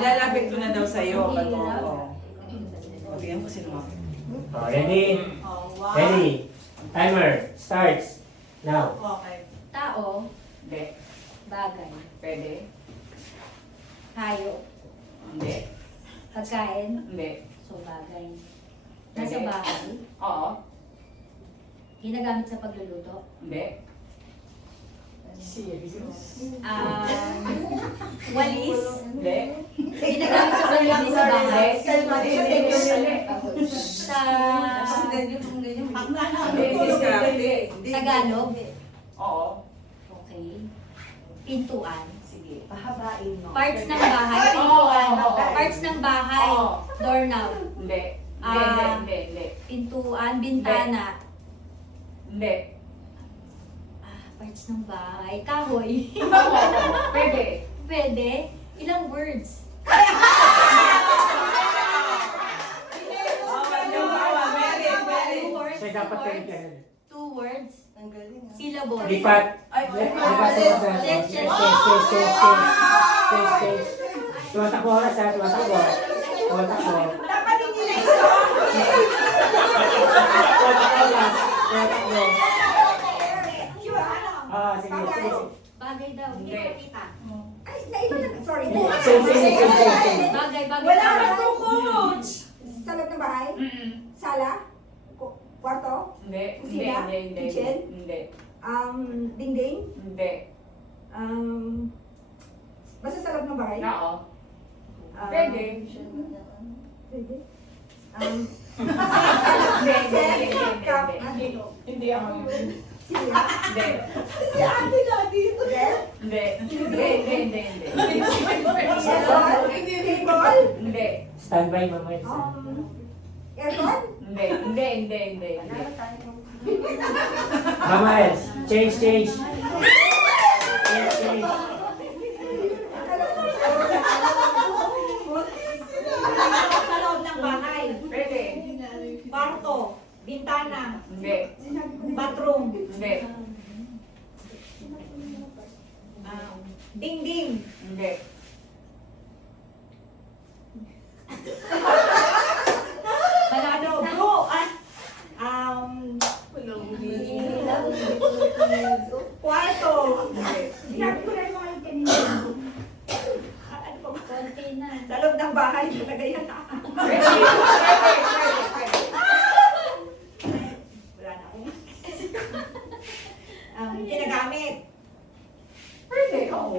Ilalapit ko na daw sa'yo. Tingnan ko sino ako. Ready? Ready? Timer starts now. Okay. Tao, Hindi. bagay, Pwede. hayop, Hindi. pagkain, Hindi. so bagay. Nasa bahay, Oo. ginagamit sa pagluluto. Hindi. Walis, Hindi. ginagamit sa pagluluto sa bahay. Sa Tagalog, Oo. okay. Pintuan, Sige. Pahabain mo. parts ng bahay, Oo, pintuan, oo, oo. parts ng bahay, Oo. doorknob, Hindi. Hindi. Hindi. pintuan, bintana, Hindi. parts ng bahay, kahoy. Oo. Pwede. Pwede? Ilang words? Two words? Siya dapat kayo. Two words? Ang galing ah. Syllable. Lipat. Lipat sa change. Tumatakbo oras ha, tumatakbo. Tumatakbo. Dapat hindi na iso. Tumatakbo. Sige. Bagay daw. Hindi Hindi. kita. Ay, naiba na. Sorry. Same. Bagay. Wala daw. ka to, coach. Sa loob ng bahay? Sala? Kwarto? Hindi. Kusina? Hindi. Kitchen? Hindi. Dingding? Hindi. Basta sa loob ng bahay? Oo. Pwede. Pwede. Hindi ako yun. Sila? Hindi. Si ate lagi. Hindi. Hindi. Table? Hindi. Standby mamaya. Aircon? Hindi. Mama else. Change. Sa loob ng bahay. Pwede. Kwarto? Bintana? Hindi. Bathroom? Hindi. Dingding? Hindi. Malado? Bro? Kwarto? Sabi ko na yung mga yung kanina. Ano pa ba? Konti na. Sa loob ng bahay, talaga yan. Pwede. Wala na akong... Ginagamit. Pwede. Oo.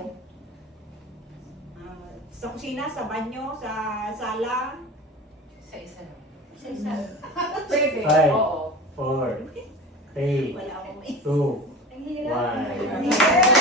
Sa kusina, sa banyo, sa sala. Sa isa lang. Isa. Pwede. Five. Oo. 4, 3, Wala akong may... 2, Ang hirap. 1.